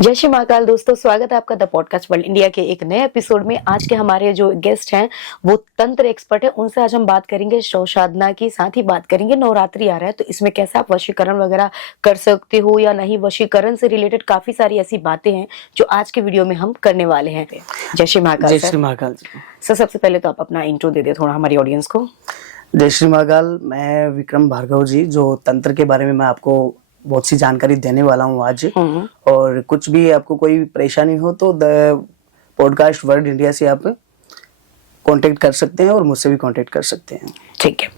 जय श्री महाकाल दोस्तों, स्वागत है आपका द पॉडकास्ट वर्ल्ड इंडिया के एक नए एपिसोड में। आज के हमारे जो गेस्ट हैं वो तंत्र एक्सपर्ट है, उनसे आज हम बात करेंगे शव साधना की, साथ ही बात करेंगे नवरात्रि आ रहा है तो इसमें कैसे आप वशीकरण वगैरह कर सकते हो या नहीं। वशीकरण से रिलेटेड काफी सारी ऐसी बातें हैं जो आज के वीडियो में हम करने वाले हैं। जय श्री महाकाल। जय श्री महाकाल जी। सर, सबसे पहले तो आप अपना इंट्रो दे दे थोड़ा हमारी ऑडियंस को। जय श्री महाकाल, मैं विक्रम भार्गव जी, जो तंत्र के बारे में मैं आपको बहुत सी जानकारी देने वाला हूँ आज। और कुछ भी आपको कोई परेशानी हो तो द पॉडकास्ट वर्ल्ड इंडिया से आप कांटेक्ट कर सकते हैं और मुझसे भी कांटेक्ट कर सकते हैं। ठीक है,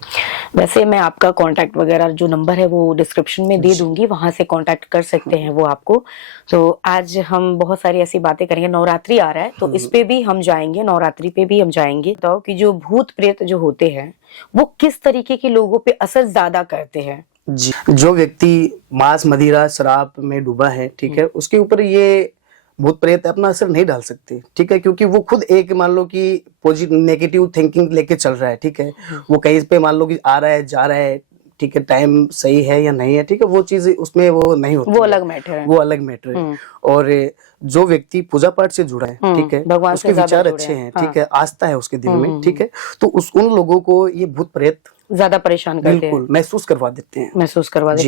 वैसे मैं आपका कांटेक्ट वगैरह जो नंबर है वो डिस्क्रिप्शन में दे दूंगी, वहां से कांटेक्ट कर सकते हैं वो आपको। तो आज हम बहुत सारी ऐसी बातें करेंगे। नवरात्रि आ रहा है तो इस पे भी हम जाएंगे, नवरात्रि पे भी हम जाएंगे। बताओ कि जो भूत प्रेत जो होते हैं वो किस तरीके के लोगों पे असर ज्यादा करते हैं। जी, जो व्यक्ति मांस मदिरा शराब में डूबा है, ठीक है, उसके ऊपर ये भूत प्रेत अपना असर नहीं डाल सकते, ठीक है, क्योंकि वो खुद एक मान लो कि पॉजिटिव नेगेटिव थिंकिंग लेके चल रहा है, ठीक है। वो कहीं पे मान लो कि आ रहा है जा रहा है, ठीक है, टाइम सही है या नहीं है, ठीक है, वो चीज उसमें वो नहीं होती, वो अलग मैटर है, वो अलग मैटर है। और जो व्यक्ति पूजा पाठ से जुड़ा है, ठीक है, उसके विचार अच्छे हैं, ठीक है, आस्था है उसके दिल में, ठीक है, तो उन लोगों को ये भूत प्रेत ज्यादा परेशान करते हैं, बिल्कुल महसूस करवा देते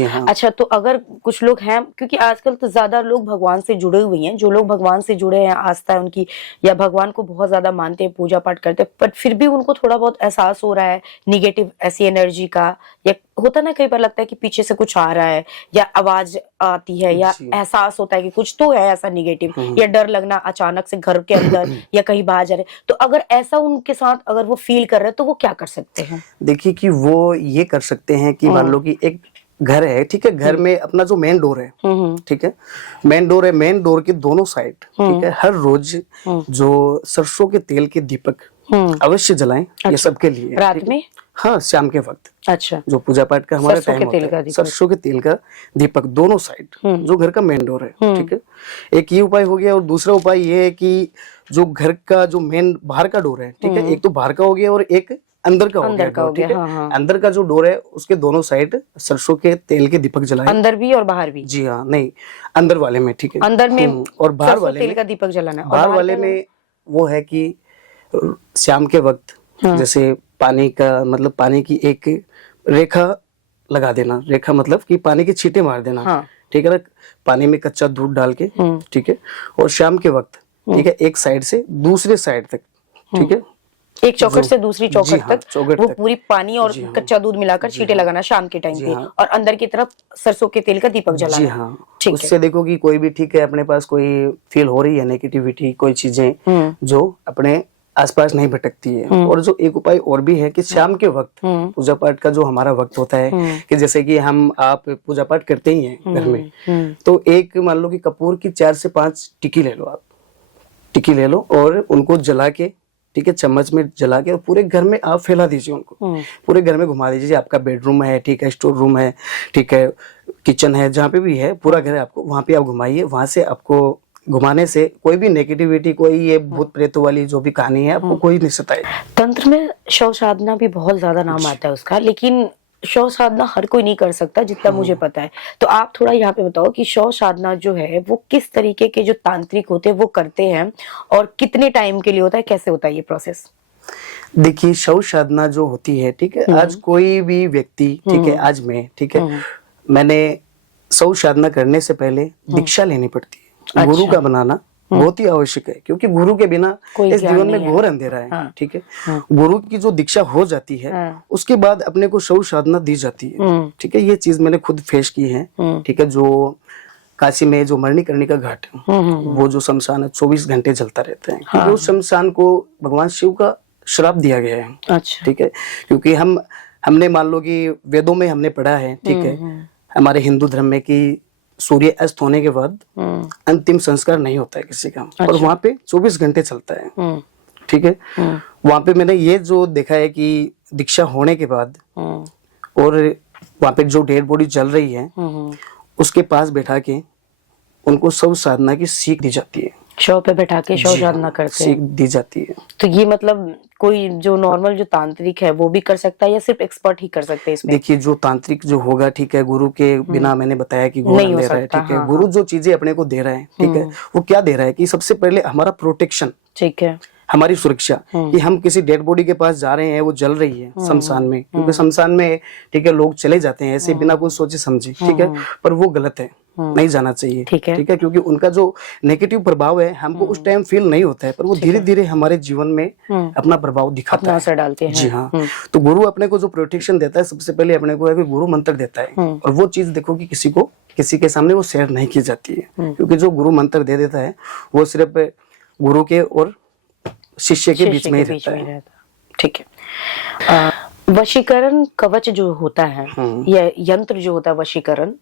हैं। हाँ। अच्छा, तो अगर कुछ लोग हैं, क्योंकि आजकल तो ज्यादा लोग भगवान से जुड़े हुए हैं, जो लोग भगवान से जुड़े हैं, आस्था है उनकी, या भगवान को बहुत ज्यादा मानते हैं, पूजा पाठ करते हैं, पर फिर भी उनको थोड़ा बहुत एहसास हो रहा है निगेटिव ऐसी एनर्जी का, या होता ना कई बार लगता है कि पीछे से कुछ आ रहा है, या आवाज आती है, या एहसास होता है कि कुछ तो है ऐसा निगेटिव, या डर लगना अचानक से घर के अंदर या कहीं बाहर जा रहे, तो अगर ऐसा उनके साथ अगर वो फील कर रहे हैं तो वो क्या कर सकते हैं। देखिए कि वो ये कर सकते हैं कि मान लो कि एक घर है, ठीक है, घर में अपना जो मेन डोर है, ठीक है, मेन डोर के दोनों साइड, ठीक है, हर रोज जो सरसों के तेल के दीपक अवश्य जलाएं। ये सबके लिए रात में, हाँ, शाम के वक्त। अच्छा, जो पूजा पाठ का हमारा टाइम होता है, सरसों के तेल का दीपक दोनों साइड जो घर का मेन डोर है, ठीक है, एक ये उपाय हो गया। और दूसरा उपाय ये है कि जो घर का जो मेन बाहर का डोर है, ठीक है, एक तो बाहर का हो गया और एक अंदर का हो गया, ठीक है। हाँ। अंदर का जो डोर है उसके दोनों साइड सरसों के तेल के दीपक जलाएं, अंदर भी और बाहर भी। जी हाँ, नहीं, अंदर वाले में, ठीक है, अंदर में और बाहर वाले तेल का दीपक जलाना। बाहर वाले में वो है कि शाम के वक्त जैसे पानी का मतलब पानी की एक रेखा लगा देना, रेखा मतलब कि पानी के छींटे मार देना, ठीक है ना, पानी में कच्चा दूध डाल के, ठीक है, और शाम के वक्त, ठीक है, एक साइड से दूसरे साइड तक, ठीक है, एक चौखट से दूसरी चौखट तक वो पूरी पानी और कच्चा दूध मिलाकर छींटे लगाना शाम के टाइम पे, और अंदर की तरफ सरसों के तेल का दीपक जलाना। जी हाँ, उससे देखो कि कोई भी, ठीक है, अपने पास कोई फील हो रही है नेगेटिविटी, कोई चीजें जो अपने आसपास नहीं भटकती है। और जो एक उपाय और भी है कि शाम के वक्त पूजा पाठ का जो हमारा वक्त होता है, कि जैसे कि आप पूजा पाठ करते ही हैं घर में, तो एक मान लो कि कपूर की 4 से 5 टिक्की ले लो, आप टिक्की ले लो और उनको जला के, ठीक है, चम्मच में जला के और पूरे घर में आप फैला दीजिए उनको, पूरे घर में घुमा दीजिए। आपका बेडरूम है, ठीक है, स्टोर रूम है, ठीक है, किचन है, जहाँ पे भी है, पूरा घर है आपको, वहां पे आप घुमाइए। वहां से आपको घुमाने से कोई भी नेगेटिविटी, कोई ये भूत प्रेतों वाली जो भी कहानी है, आपको कोई नहीं सताएगी। तंत्र में शव साधना भी बहुत ज्यादा नाम आता है उसका, लेकिन शव साधना हर कोई नहीं कर सकता जितना मुझे पता है। तो आप थोड़ा यहाँ पे बताओ कि शव साधना जो है वो किस तरीके के जो तांत्रिक होते हैं वो करते हैं, और कितने टाइम के लिए होता है, कैसे होता है ये प्रोसेस। देखिए, शव साधना जो होती है, ठीक है, आज कोई भी व्यक्ति, ठीक है, आज मैं, ठीक है, मैंने शव साधना करने से पहले दीक्षा लेनी पड़ती है। गुरु का बनाना बहुत ही आवश्यक है, क्योंकि गुरु के बिना इस जीवन में घोर अंधेरा है, ठीक है। गुरु की जो दीक्षा हो जाती है उसके बाद अपने को शव साधना दी जाती है, ठीक है। ये चीज मैंने खुद फेस की है, ठीक है। जो काशी में जो मणिकर्णिका घाट है, वो जो शमशान है 24 घंटे जलता रहता है, क्योंकि उस शमशान को भगवान शिव का श्राप दिया गया है, अच्छा, ठीक है। क्योंकि हमने मान लो कि वेदों में हमने पढ़ा है, ठीक है, हमारे हिंदू धर्म में कि सूर्य अस्त होने के बाद अंतिम संस्कार नहीं होता है किसी का, और वहां पे 24 घंटे चलता है, ठीक है। वहां पे मैंने ये जो देखा है कि दीक्षा होने के बाद और वहां पे जो डेड बॉडी जल रही है उसके पास बैठा के उनको शव साधना की सीख दी जाती है। शव पे बैठा के शव जी हाँ, साधना करते सीख हैं। दी जाती है। तो ये मतलब कोई जो नॉर्मल जो तांत्रिक है वो भी कर सकता है या सिर्फ एक्सपर्ट ही कर सकते हैं इसमें? देखिए जो तांत्रिक जो होगा, ठीक है, गुरु के बिना, मैंने बताया कि गुरु नहीं हो दे रहा है, सकता, ठीक है, हाँ, गुरु हाँ। जो चीजें अपने को दे रहा है, ठीक है, वो क्या दे रहा है कि सबसे पहले हमारा प्रोटेक्शन, ठीक है। हमारी सुरक्षा, कि हम किसी डेड बॉडी के पास जा रहे हैं, वो जल रही है शमशान में, क्योंकि शमशान में, ठीक है, लोग चले जाते हैं ऐसे बिना कुछ सोचे समझे, ठीक है, पर वो गलत है, नहीं जाना चाहिए, ठीक है। ठीक है, क्योंकि उनका जो नेगेटिव प्रभाव है हमको उस टाइम फील नहीं होता है, पर वो धीरे धीरे हमारे जीवन में अपना प्रभाव दिखाता अपना है, असर डालते हैं। जी हाँ। तो गुरु अपने को जो प्रोटेक्शन देता है, सबसे पहले अपने को है कि गुरु मंत्र देता है, और वो चीज देखो कि किसी के सामने वो शेयर नहीं की जाती है, क्योंकि जो गुरु मंत्र दे देता है वो सिर्फ गुरु के और शिष्य के बीच में ही रहता है। ठीक है। वशीकरण कवच जो होता है या यंत्र जो होता है वशीकरण,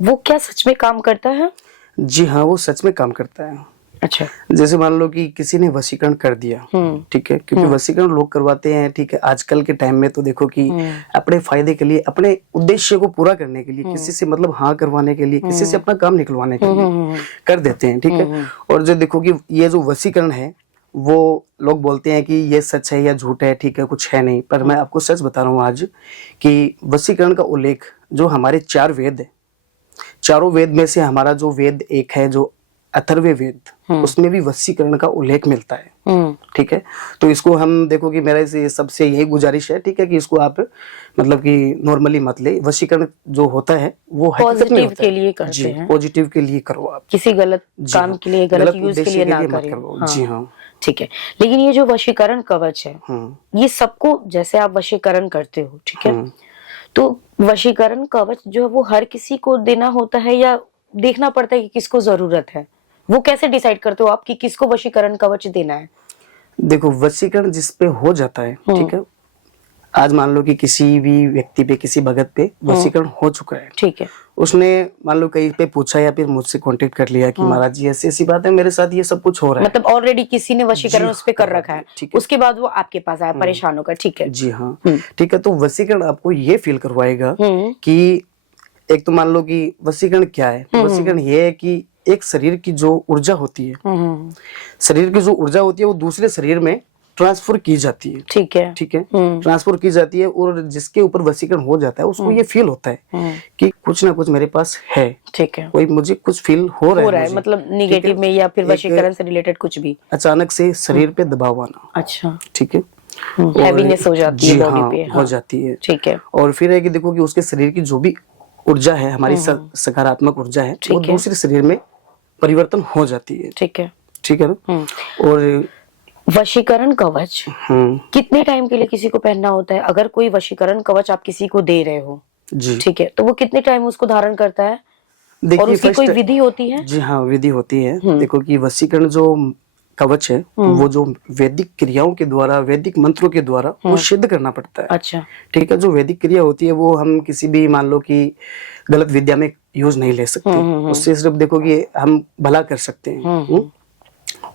वो क्या सच में काम करता है? जी हाँ, वो सच में काम करता है। अच्छा। जैसे मान लो कि किसी ने वशीकरण कर दिया, ठीक है, क्योंकि वशीकरण लोग करवाते हैं, ठीक है, आजकल के टाइम में तो देखो कि अपने फायदे के लिए, अपने उद्देश्य को पूरा करने के लिए, किसी से मतलब हाँ करवाने के लिए, किसी से अपना काम निकलवाने के लिए कर देते हैं, ठीक है। और जो देखो कि ये जो वशीकरण है, वो लोग बोलते हैं कि ये सच है या झूठ है, ठीक है, कुछ है नहीं, पर मैं आपको सच बता रहा हूँ आज कि वशीकरण का उल्लेख जो हमारे 4 वेद है, चारों वेद में से हमारा जो वेद एक है, जो अथर्ववेद वेद, उसमें भी वशीकरण का उल्लेख मिलता है, ठीक है। तो इसको हम देखो कि मेरे से सबसे यही गुजारिश है, ठीक है, कि इसको आप मतलब कि नॉर्मली मत ले। वशीकरण जो होता है वो पॉजिटिव के लिए करते हैं, पॉजिटिव के लिए करो आप, किसी गलत काम के लिए, गलत यूज के लिए ना मत करो। जी हाँ, ठीक है। लेकिन ये जो वशीकरण कवच है, ये सबको, जैसे आप वशीकरण करते हो, ठीक है, तो वशीकरण कवच जो है वो हर किसी को देना होता है या देखना पड़ता है कि किसको जरूरत है? वो कैसे डिसाइड करते हो आप कि किसको वशीकरण कवच देना है? देखो, वशीकरण जिस पे हो जाता है, ठीक है, आज मान लो कि किसी भी व्यक्ति पे, किसी भगत पे वशीकरण हो चुका है, ठीक है, उसने मान लो कहीं पे पूछा या फिर मुझसे कांटेक्ट कर लिया कि महाराज जी ऐसी ऐसी बात है, मेरे साथ ये सब कुछ हो रहा है, मतलब ऑलरेडी किसी ने वशीकरण उस पे कर रखा है, उसके बाद वो आपके पास आया परेशान होकर, ठीक है, जी हाँ, ठीक है। तो वशीकरण आपको ये फील करवाएगा कि एक तो मान लो कि वशीकरण क्या है, वशीकरण ये है कि एक शरीर की जो ऊर्जा होती है, शरीर की जो ऊर्जा होती है वो दूसरे शरीर में ट्रांसफर की जाती है, ठीक है, ठीक है, ट्रांसफर की जाती है, और जिसके ऊपर वशीकरण हो जाता है उसको ये फील होता है कि कुछ ना कुछ मेरे पास है, ठीक है, कोई मुझे कुछ फील हो रहा है, मतलब निगेटिव में या फिर वशीकरण से रिलेटेड कुछ भी, अचानक से शरीर पे दबाव आना, अच्छा, ठीक है, हैवीनेस हो जाती है बॉडी पे, हो जाती है, ठीक है, और फिर है कि देखो कि उसके शरीर की जो भी ऊर्जा है, हमारी सकारात्मक ऊर्जा है, वो दूसरे शरीर में परिवर्तन हो जाती है, ठीक है, ठीक है ना। और वशीकरण कवच कितने टाइम के लिए किसी को पहनना होता है? अगर कोई वशीकरण कवच आप किसी को दे रहे हो, जी, ठीक है, तो वो कितने टाइम उसको धारण करता है? और उसकी कोई विधि होती है? जी हाँ, विधि होती है। देखो कि वशीकरण जो कवच है वो जो वैदिक क्रियाओं के द्वारा, वैदिक मंत्रों के द्वारा वो सिद्ध करना पड़ता है, अच्छा, ठीक है। जो वैदिक क्रिया होती है वो हम किसी भी मान लो कि गलत विद्या में यूज नहीं ले सकते, उससे सिर्फ देखो कि हम भला कर सकते हैं,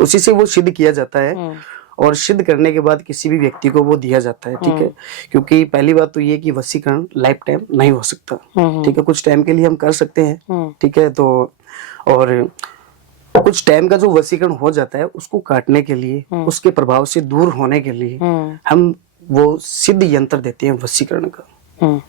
उसी से वो सिद्ध किया जाता है, और सिद्ध करने के बाद किसी भी व्यक्ति को वो दिया जाता है, ठीक है। क्योंकि पहली बात तो ये कि वशीकरण लाइफ टाइम नहीं हो सकता, ठीक है, कुछ टाइम के लिए हम कर सकते हैं, ठीक है। तो और कुछ टाइम का जो वशीकरण हो जाता है उसको काटने के लिए, उसके प्रभाव से दूर होने के लिए हम वो सिद्ध यंत्र देते हैं वशीकरण का,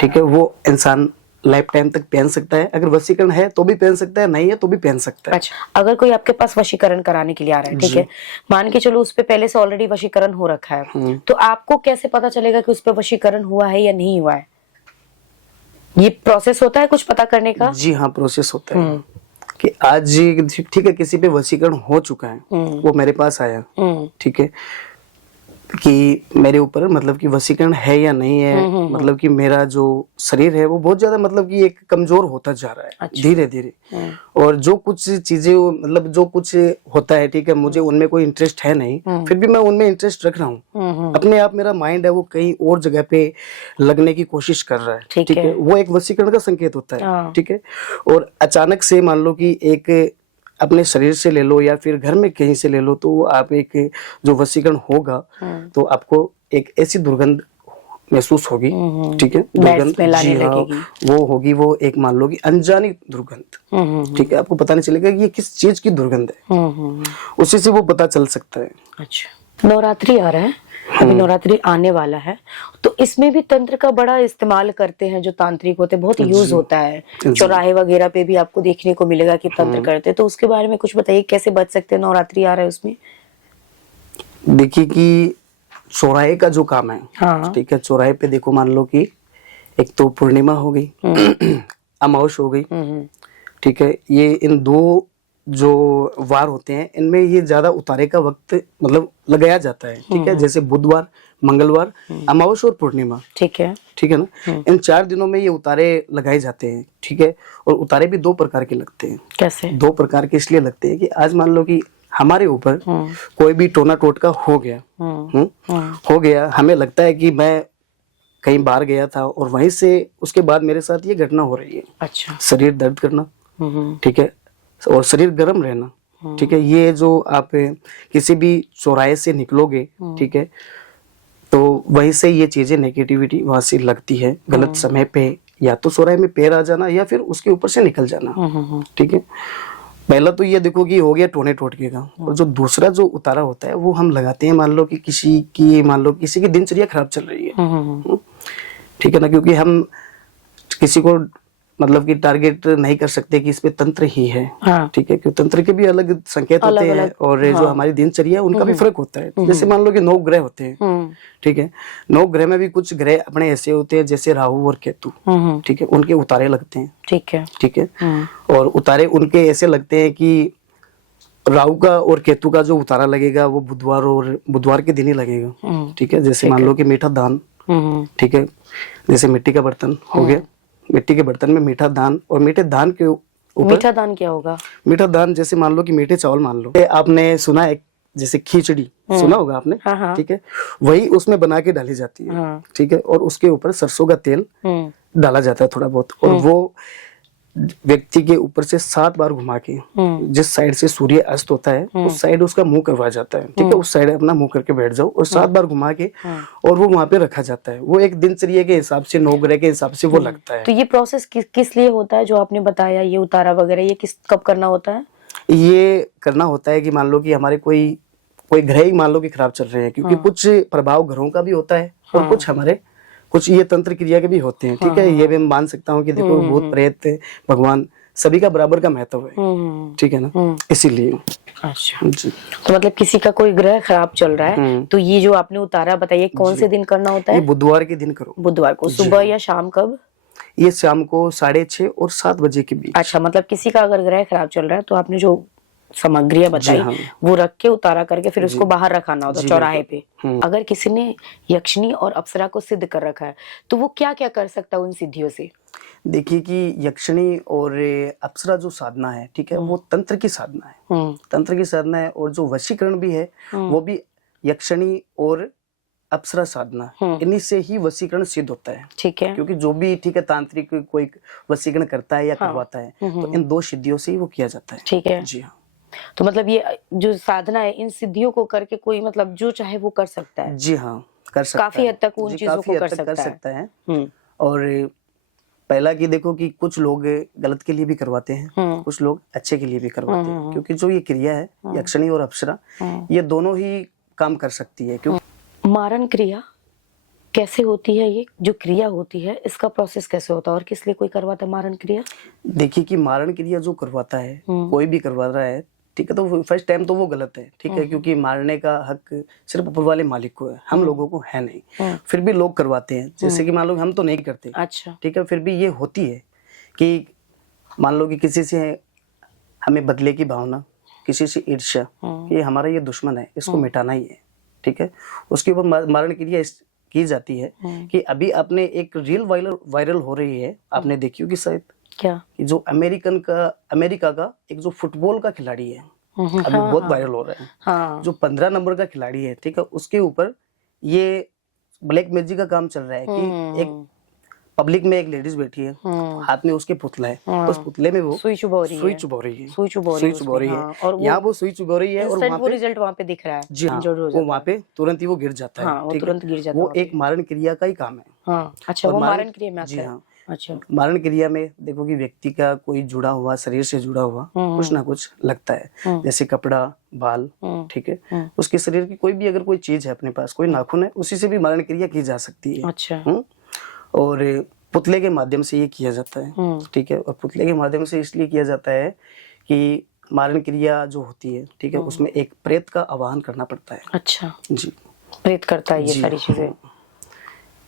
ठीक है। वो इंसान लाइफ टाइम तक पहन सकता है, अगर वशीकरण है तो भी पहन सकता है, नहीं है तो भी पहन सकता है। अच्छा, अगर कोई आपके पास वशीकरण कराने के लिए आ रहा है, ठीक है, मान के चलो उस पे पहले से ऑलरेडी वशीकरण हो रखा है, तो आपको कैसे पता चलेगा कि उस पे वशीकरण हुआ है या नहीं हुआ है? ये प्रोसेस होता है कुछ पता करने का? जी हाँ, प्रोसेस होता है कि आज ठीक है किसी पे वशीकरण हो चुका है, वो मेरे पास आया, ठीक है, कि मेरे ऊपर मतलब कि वशीकरण है या नहीं है, मतलब कि मेरा जो शरीर है वो बहुत ज्यादा मतलब कि एक कमजोर होता जा रहा है, अच्छा, धीरे धीरे, और जो कुछ चीजें मतलब जो कुछ होता है, ठीक है, मुझे उनमें कोई इंटरेस्ट है नहीं, फिर भी मैं उनमें इंटरेस्ट रख रहा हूँ, अपने आप मेरा माइंड है वो कहीं और जगह पे लगने की कोशिश कर रहा है, ठीक है, वो एक वशीकरण का संकेत होता है, ठीक है। और अचानक से मान लो कि एक अपने शरीर से ले लो या फिर घर में कहीं से ले लो, तो आप एक जो वशीकरण होगा तो आपको एक ऐसी दुर्गंध महसूस होगी, ठीक है, दुर्गंध, में लाने जी हाँ, लगेगी। वो होगी, वो एक मान लो कि अनजानी दुर्गंध, ठीक है, आपको पता नहीं चलेगा कि ये किस चीज की दुर्गंध है, उसी से वो पता चल सकता है। अच्छा, नवरात्रि आ रहा है, अभी नवरात्रि आने वाला है, तो इसमें भी तंत्र का बड़ा इस्तेमाल करते हैं जो तांत्रिक होते हैं, बहुत यूज होता है, चौराहे वगैरह पे भी आपको देखने को मिलेगा कि तंत्र करते हैं, तो उसके बारे में कुछ बताइए, कैसे बच सकते हैं, नवरात्रि आ रहा है उसमें। देखिए कि चौराहे का जो काम है, हाँ। ठीक है, चौराहे पे देखो, मान लो कि एक तो पूर्णिमा हो गई, अमावस हो गई, ठीक है, ये इन दो जो वार होते हैं इनमें ये ज्यादा उतारे का वक्त मतलब लगाया जाता है, ठीक है, जैसे बुधवार, मंगलवार, अमावस और पूर्णिमा, ठीक है ना, इन 4 दिनों में ये उतारे लगाए जाते हैं, ठीक है, और उतारे भी 2 प्रकार के लगते हैं। कैसे? 2 प्रकार के इसलिए लगते हैं कि आज मान लो कि हमारे ऊपर कोई भी टोना टोटका हो गया, हो गया, हमें लगता है कि मैं कहीं बाहर गया था और वहीं से उसके बाद मेरे साथ ये घटना हो रही है। अच्छा। शरीर दर्द करना, ठीक है, और शरीर गर्म रहना, ठीक है, ये जो आप किसी भी चौराहे से निकलोगे, ठीक है, तो वहीं से ये चीजें नेगेटिविटी वहां से लगती है, गलत समय पे या तो चौराहे में पैर आ जाना या फिर उसके ऊपर से निकल जाना, ठीक है। पहला तो ये देखो कि हो गया टोने टोटके का, और जो दूसरा जो उतारा होता है वो हम लगाते हैं, मान लो कि किसी की दिनचर्या खराब चल रही है, ठीक है ना, क्योंकि हम किसी को मतलब कि टारगेट नहीं कर सकते कि इस पे तंत्र ही है, हाँ। ठीक है, क्योंकि तंत्र के भी अलग संकेत होते हैं और जो हमारी दिनचर्या है उनका भी फर्क होता है। जैसे मान लो कि 9 ग्रह होते हैं, ठीक है, 9 ग्रह में भी कुछ ग्रह अपने ऐसे होते हैं जैसे राहु और केतु, ठीक है, उनके उतारे लगते हैं, ठीक है, और उतारे उनके ऐसे लगते हैं कि राहु का और केतु का जो उतारा लगेगा वो बुधवार के दिन ही लगेगा, ठीक है, जैसे मान लो कि मीठा दान, ठीक है, जैसे मिट्टी का बर्तन हो गया, मिट्टी के बर्तन में मीठा दान, और मीठे दान के ऊपर, मीठा दान क्या होगा? मीठा दान जैसे मान लो कि मीठे चावल मान लो, आपने सुना है जैसे खिचड़ी सुना होगा आपने, ठीक है, वही उसमें बना के डाली जाती है, ठीक है, और उसके ऊपर सरसों का तेल डाला जाता है थोड़ा बहुत, और वो व्यक्ति के ऊपर से 7 बार घुमा के जिस साइड से सूर्य अस्त होता है उस साइड उसका मुंह करवाया जाता है, ठीक है, उस साइड अपना मुंह करके बैठ जाओ और 7 बार घुमा के और वो वहां पे रखा जाता है। वो एक दिनचर्या के हिसाब से 9 ग्रह के हिसाब से वो लगता है। तो ये प्रोसेस किस लिए होता है जो आपने बताया, ये उतारा वगैरह, ये कब करना होता है? ये करना होता है कि मान लो कि हमारे कोई ग्रह ही मान लो कि खराब चल रहे हैं, क्योंकि कुछ प्रभाव ग्रहों का भी होता है और कुछ हमारे कुछ ये तंत्र क्रिया के भी होते हैं, ठीक है, ये भी मैं मान सकता हूँ कि देखो भूत प्रेत भगवान सभी का बराबर का महत्व है, ठीक है ना, इसीलिए। अच्छा जी। तो मतलब किसी का कोई ग्रह खराब चल रहा है तो ये जो आपने उतारा बताइए कौन से दिन करना होता है? ये बुधवार के दिन करो। बुधवार को सुबह या शाम कब? ये शाम को 6:30 और 7 बजे के बीच। अच्छा, मतलब किसी का अगर ग्रह खराब चल रहा है तो आपने जो सामग्रियां बताई वो रख के उतारा करके फिर उसको बाहर रखाना होता है चौराहे पे। अगर किसी ने यक्षिणी और अप्सरा को सिद्ध कर रखा है तो वो क्या क्या कर सकता है उन सिद्धियों से? देखिए कि यक्षिणी और अप्सरा जो साधना है, ठीक है, वो तंत्र की साधना है, तंत्र की साधना है, और जो वशीकरण भी है वो भी यक्षिणी और अप्सरा साधना, इन्हीं से ही वशीकरण सिद्ध होता है, ठीक है, क्योंकि जो भी, ठीक है, तांत्रिक कोई वशीकरण करता है या करवाता है तो इन 2 सिद्धियों से ही वो किया जाता है, ठीक है जी हाँ। तो मतलब ये जो साधना है इन सिद्धियों को करके कोई मतलब जो चाहे वो कर सकता है? जी हाँ, कर सकता है, काफी हद तक उन चीजों को कर सकता है। और पहला कि देखो कि कुछ लोग गलत के लिए भी करवाते हैं, कुछ लोग अच्छे के लिए भी करवाते हैं, क्योंकि जो ये क्रिया है यक्षिणी और अप्सरा ये दोनों ही काम कर सकती है। क्योंकि मारण क्रिया कैसे होती है, ये जो क्रिया होती है इसका प्रोसेस कैसे होता है और किस लिए कोई करवाता है मारण क्रिया? देखिए कि मारण क्रिया जो करवाता है कोई भी करवा रहा है, ठीक है, तो फर्स्ट टाइम तो वो गलत है, ठीक है, क्योंकि मारने का हक सिर्फ ऊपर वाले मालिक को है, हम लोगों को है नहीं, फिर भी लोग करवाते हैं, जैसे कि मान लो हम तो नहीं करते, अच्छा, ठीक है, फिर भी ये होती है कि मान लो कि किसी से हमें बदले की भावना, किसी से ईर्ष्या, ये हमारा ये दुश्मन है, इसको मिटाना ही है, ठीक है, उसके ऊपर मारण क्रिया की जाती है। कि अभी आपने एक रील वायरल हो रही है, आपने देखी होगी शायद, क्या? कि जो अमेरिका का एक जो फुटबॉल का खिलाड़ी है अभी बहुत वायरल हो रहा है, हाँ। जो 15 नंबर का खिलाड़ी है, ठीक है, उसके ऊपर ये ब्लैक मैजिक का काम चल रहा है कि एक पब्लिक में एक लेडीज बैठी है, हाथ में उसके पुतला है, उस पुतले में वो सुई चुभा रही है, सुई चुभा रही है, सुई चुभा रही है, और यहाँ वो सुई चुभा रही है और वहाँ पे रिजल्ट वहाँ पे दिख रहा है। जी हाँ, वो वहाँ पे तुरंत ही वो गिर जाता है। हाँ, वो ठीक है? तुरंत गिर जाता वो एक मारण क्रिया का ही काम है। हाँ, अच्छा, और वो मारण क्रिया में आता जी है। हाँ, अच्छा, मारण क्रिया में देखो कि व्यक्ति का कोई जुड़ा हुआ, शरीर से जुड़ा हुआ कुछ ना कुछ लगता है, जैसे कपड़ा, बाल, ठीक है, उसके शरीर की कोई भी अगर कोई चीज है अपने पास, कोई नाखून है, उसी से भी मारण क्रिया की जा सकती है। अच्छा, और पुतले के माध्यम से ये किया जाता है। ठीक है, और पुतले के माध्यम से इसलिए किया जाता है कि मारण क्रिया जो होती है, ठीक है, उसमें एक प्रेत का आवाहन करना पड़ता है। अच्छा जी, प्रेत करता है ये सारी चीजें,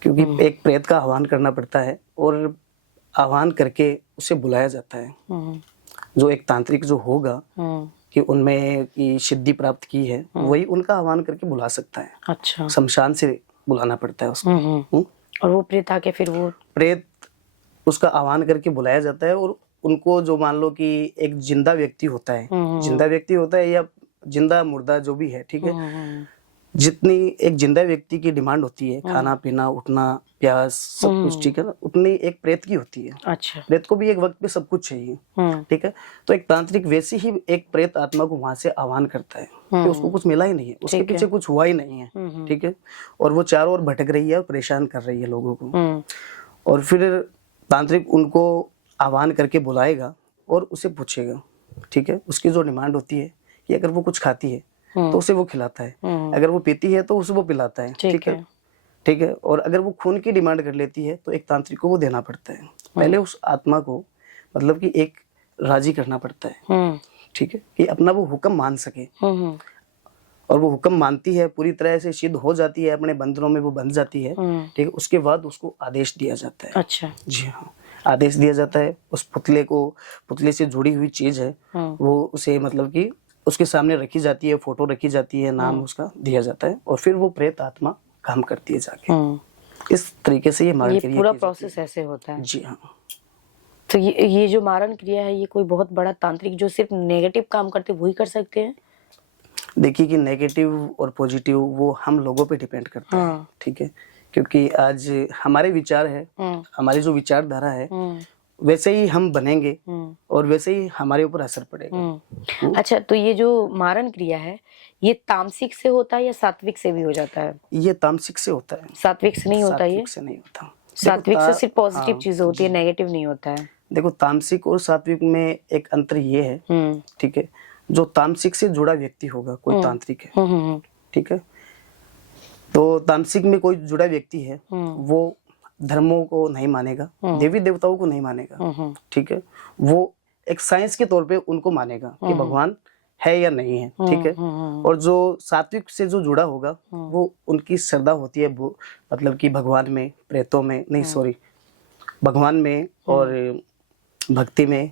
क्योंकि एक प्रेत का आह्वान करना पड़ता है और आह्वान करके उसे बुलाया जाता है। जो एक तांत्रिक जो होगा कि उनमें की सिद्धि प्राप्त की है, वही उनका आह्वान करके बुला सकता है। अच्छा, शमशान से बुलाना पड़ता है उसको। और वो प्रेत आके फिर वो प्रेत उसका आह्वान करके बुलाया जाता है और उनको जो मान लो कि एक जिंदा व्यक्ति होता है, जिंदा व्यक्ति होता है या जिंदा मुर्दा जो भी है, ठीक है, जितनी एक जिंदा व्यक्ति की डिमांड होती है, खाना पीना, उठना, प्यास, सब कुछ, ठीक है ना, उतनी एक प्रेत की होती है। अच्छा, प्रेत को भी एक वक्त पे सब कुछ चाहिए, ठीक है, तो एक तांत्रिक वैसे ही एक प्रेत आत्मा को वहां से आह्वान करता है कि उसको कुछ मिला ही नहीं है, उसके पीछे कुछ हुआ ही नहीं है, ठीक है, और वो चारों ओर भटक रही है और परेशान कर रही है लोगों को। और फिर तांत्रिक उनको आह्वान करके बुलाएगा और उसे पूछेगा, ठीक है, उसकी जो डिमांड होती है कि अगर वो कुछ खाती है तो उसे वो खिलाता है, अगर वो पीती है तो उसे वो पिलाता है, ठीक है, ठीक है, और अगर वो खून की डिमांड कर लेती है तो एक तांत्रिक को वो देना पड़ता है। पहले उस आत्मा को मतलब कि एक राजी करना पड़ता है, ठीक है, कि अपना वो हुक्म मान सके, और वो हुक्म मानती है, पूरी तरह से सिद्ध हो जाती है, अपने बंधनों में वो बंध जाती है, ठीक है, उसके बाद उसको आदेश दिया जाता है। अच्छा, जी हाँ, आदेश दिया जाता है, उस पुतले को, पुतले से जुड़ी हुई चीज है वो उसे मतलब कि उसके सामने रखी जाती है, फोटो रखी जाती है, नाम उसका दिया जाता है, और फिर वो प्रेत आत्मा काम करती है जाके। इस तरीके से ये मारण क्रिया पूरा प्रोसेस ऐसे होता है। जी हाँ। तो ये जो मारण क्रिया है, ये कोई बहुत बड़ा तांत्रिक जो सिर्फ नेगेटिव काम करते वही कर सकते हैं? देखिए कि नेगेटिव और पॉजिटिव वो हम लोगों पे डिपेंड करता है, ठीक है, क्योंकि आज हमारे विचार है, हमारी जो विचारधारा है, वैसे ही हम बनेंगे और वैसे ही हमारे ऊपर असर पड़ेगा। अच्छा, तो ये जो मारण क्रिया है, ये तामसिक से होता है या सात्विक से भी हो जाता है? ये तामसिक से होता है, सात्विक से नहीं होता। ये सात्विक से नहीं होता। सात्विक से सिर्फ पॉजिटिव चीजें होती है, नेगेटिव नहीं होता है। देखो तामसिक और सात्विक में एक अंतर ये है, ठीक है, जो तामसिक से जुड़ा व्यक्ति होगा, कोई तांत्रिक है, ठीक है, तो तामसिक में कोई जुड़ा व्यक्ति है, वो धर्मों को नहीं मानेगा, देवी देवताओं को नहीं मानेगा, ठीक है, वो एक साइंस के तौर पे उनको मानेगा कि भगवान है या नहीं है, ठीक है, और जो सात्विक से जो जुड़ा होगा वो उनकी श्रद्धा होती है, वो मतलब कि भगवान में, प्रेतों में नहीं, सॉरी, भगवान में और भक्ति में,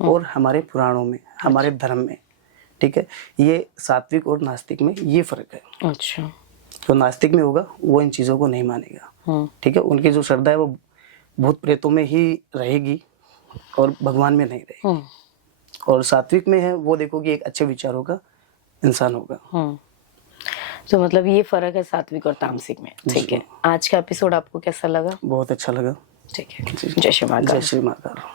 और हमारे पुराणों में, हमारे धर्म में, ठीक है, ये सात्विक और नास्तिक में ये फर्क है। अच्छा, जो नास्तिक में होगा वो इन चीजों को नहीं मानेगा, ठीक है, उनकी जो श्रद्धा है वो भूत प्रेतों में ही रहेगी और भगवान में नहीं रहेगी। और सात्विक में है वो देखो कि एक अच्छे विचारों का इंसान होगा। तो मतलब ये फर्क है सात्विक और तामसिक में, ठीक है। आज का एपिसोड आपको कैसा लगा? बहुत अच्छा लगा। ठीक है, जय श्री महाकाल। जय श्री महाकाल।